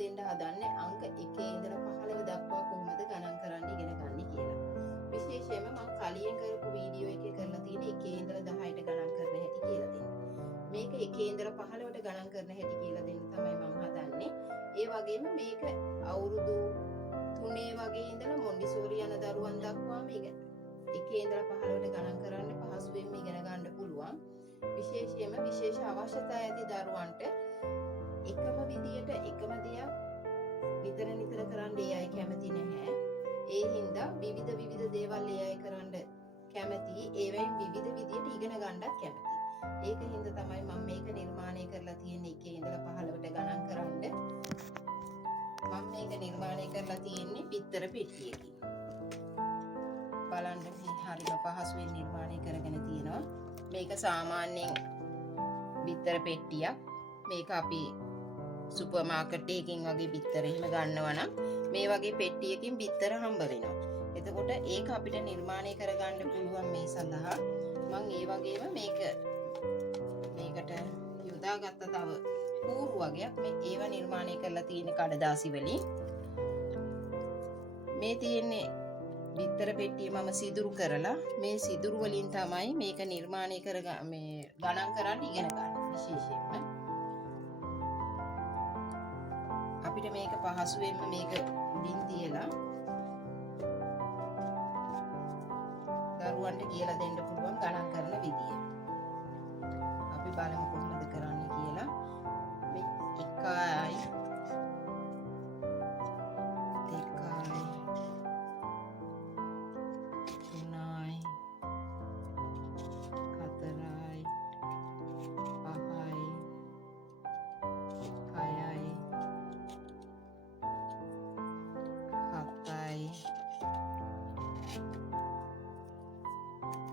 දෙන්න හදන්නේ අංක 1 ඉඳලා 15 දක්වා කොහොමද ගණන් කරන්න ඉගෙන ගන්න කියලා. විශේෂයෙන්ම මම කලින් කරපු වීඩියෝ එකේ කරලා තියෙන 1 ඉඳලා 10ට ගණන් කරන හැටි කියලා දෙන්න. මේක 1 ඉඳලා 15ට ගණන් කරන හැටි කියලා දෙන්න තමයි මම හදන්නේ. ඒ වගේම මේක අවුරුදු 3 වගේ ඉඳලා මොන්ටිසෝරි යන දරුවන් දක්වා මේක 1 ඉඳලා 15ට ගණන් කරන්න පහසුවෙන්ම ඉගෙන ගන්න පුළුවන්. විශේෂයෙන්ම විශේෂ අවශ්‍යතා ඇති දරුවන්ට එකම විදියට එකම දෙයක් නිතර කරන්න ඒ අය කැමති නැහැ. ඒ හින්දා විවිධ දේවල් ඒ අය කරන්න කැමති. ඒවෙන් විවිධ විදියට ඉගෙන ගන්නත් කැමති. ඒක හින්දා තමයි මම මේක නිර්මාණය කරලා තියෙන්නේ 1 ඉඳලා 15ට ගණන් කරන්න. මම මේක නිර්මාණය කරලා තියෙන්නේ බිත්තර පෙට්ටියකින්. බලන්න මේ හරිම පහසුවෙන් නිර්මාණය කරගෙන තියෙනවා. මේක සාමාන්‍යයෙන් බිත්තර පෙට්ටියක්. මේක අපි සුපර් මාකට් එකකින් වගේ බිත්තර එහෙම ගන්නවා නම් මේ වගේ පෙට්ටියකින් බිත්තර හම්බ වෙනවා. එතකොට ඒක අපිට නිර්මාණය කරගන්න පුළුවන් මේ සඳහා මම ඒ වගේම මේකට යොදාගත්ත තව කූරු වගේක් මේ ඒව නිර්මාණය කරලා තියෙන කඩදාසි වලින්. මේ තියෙන්නේ බිත්තර පෙට්ටිය මම සිදුරු කරලා මේ සිදුරු වලින් තමයි මේක නිර්මාණය මේ ගණන් කරන්න ඉගෙන ගන්න. විශේෂයෙන්ම අපිට මේක පහසුවෙන්ම මේක උඩින් තියලා දරුවන්ට කියලා දෙන්න පුළුවන් ගණන් කරන විදිය. අපි බලමු කොහොමද කරන්නේ කියලා. මේ 1යි 2යි 3යි 4යි 5යි 6යි 7යි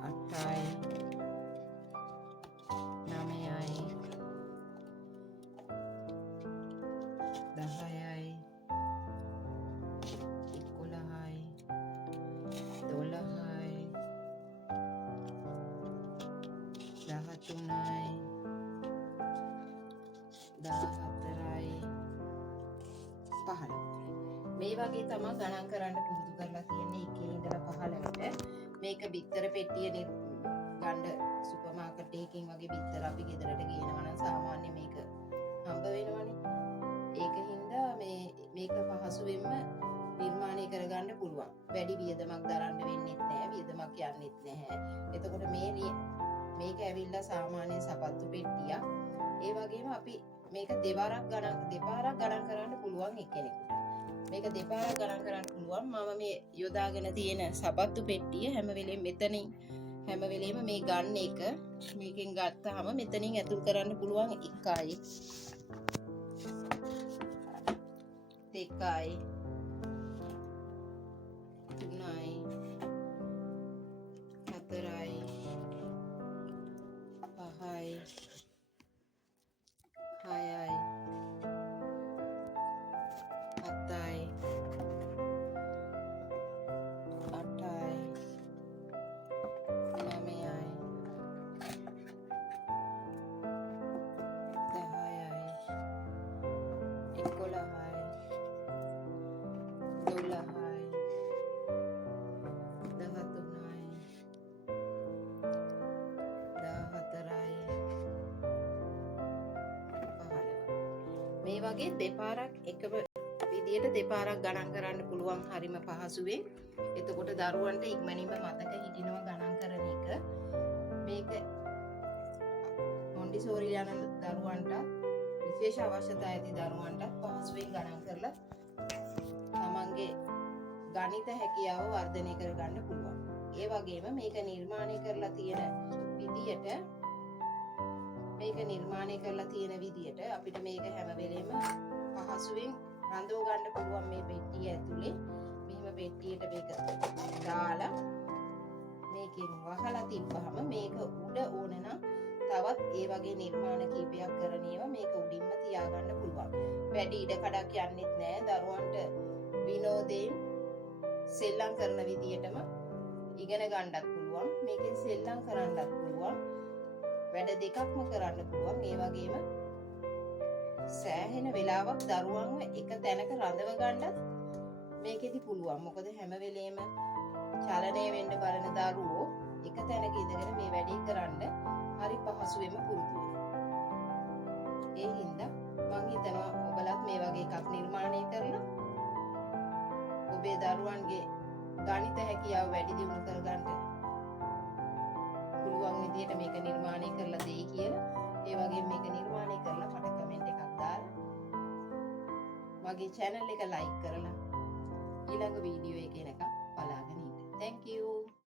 8යි 9යි 10යි 11යි 12යි 13යි 14යි 15යි. මේ වගේ තමයි ගණන් කරන්න පුරුදු කරලා තියෙන්නේ 1 ඉඳලා 15ට. මේක බිත්තර පෙට්ටිය ගන්න සුපර් මාකට් එකකින් වගේ බිත්තර අපි ගෙදරට ගේනවා නම් සාමාන්‍ය මේක හම්බ වෙනවනේ. ඒක හින්දා මේක පහසුවෙන්ම නිර්මාණය කරගන්න පුළුවන්. වැඩි වියදමක් දරන්න වෙන්නේ නැහැ. වියදමක් යන්නෙත් නැහැ. එතකොට මේක ඇවිල්ලා සාමාන්‍ය සපත්තු පෙට්ටියක්. ඒ වගේම අපි මේක දෙපාරක් ගණන් කරන්න පුළුවන් එක්කෙනෙකුට. මේක දෙපාරක් ගණන් කරන්න පුළුවන්. මම මේ යොදාගෙන තියෙන සපත්තු පෙට්ටිය හැම වෙලෙම මේ ගන්න එක මේකෙන් ගත්තාම මෙතනින් ඇතුල් කරන්න පුළුවන් 1යි 2යි 3යි 4යි 5යි 6යි 7යි 8යි 9යි 10යි 11යි 12යි 13යි 14යි 15යි. මේ වගේ දෙපාරක් එකම විදියට දෙපාරක් ගණන් කරන්න පුළුවන් හරිම පහසුවෙන්. එතකොට දරුවන්ට ඉක්මනින්ම මතක හිටිනවා ගණන් කරන එක. මේක මොන්ටිසෝරි යන දරුවන්ට විශේෂ අවශ්‍යතා ඇති දරුවන්ට පහසුවෙන් ගණන් කරලා තමන්ගේ ගණිත හැකියාව වර්ධනය කරගන්න පුළුවන්. ඒ වගේම මේක නිර්මාණය කරලා තියෙන විදියට අපිට මේක හැම වෙලෙම පහසුවෙන් රඳව ගන්න පුළුවන් මේ පෙට්ටිය ඇතුලේ. මෙහෙම පෙට්ටියට මේක දාලා මේකෙන් වහලා තිබ්බහම මේක උඩ ඕන නම් තවත් ඒ වගේ නිර්මාණ කීපයක් කරන ඒවා මේක උඩින්ම තියාගන්න පුළුවන්. වැඩි ඉඩ කඩක් යන්නෙත් නෑ. දරුවන්ට විනෝදයෙන් සෙල්ලම් කරන විදියටම ඉගෙන ගන්නත් පුළුවන්. මේකෙන් සෙල්ලම් කරන්නත් පුළුවන්. වැඩ දෙකක්ම කරන්න පුළුවන්. ඒ වගේම සෑහෙන වෙලාවක් දරුවන්ව එක තැනක රඳව ගන්නත් මේකෙදි පුළුවන්. මොකද හැම වෙලේම චලනය වෙන්න බලන දරුවෝ එක තැනක ඉඳගෙන මේ වැඩේ කරන්න හරි පහසුවෙන්ම පුරුදු වෙනවා. ඒ හින්දා මං හිතනවා ඔබලත් මේ වගේ එකක් නිර්මාණය කරලා ඔබේ දරුවන්ගේ ගණිත හැකියාව වැඩි දියුණු කරගන්න පුළුවන් විදිහට මේක නිර්මාණය කරලා දෙයි කියලා. ඒ වගේ මේක නිර්මාණය කරලා මට කමෙන්ට් එකක් දාලා මගේ channel එක like කරලා ඊළඟ වීඩියෝ එක එනකම් බලාගෙන ඉන්න. Thank you.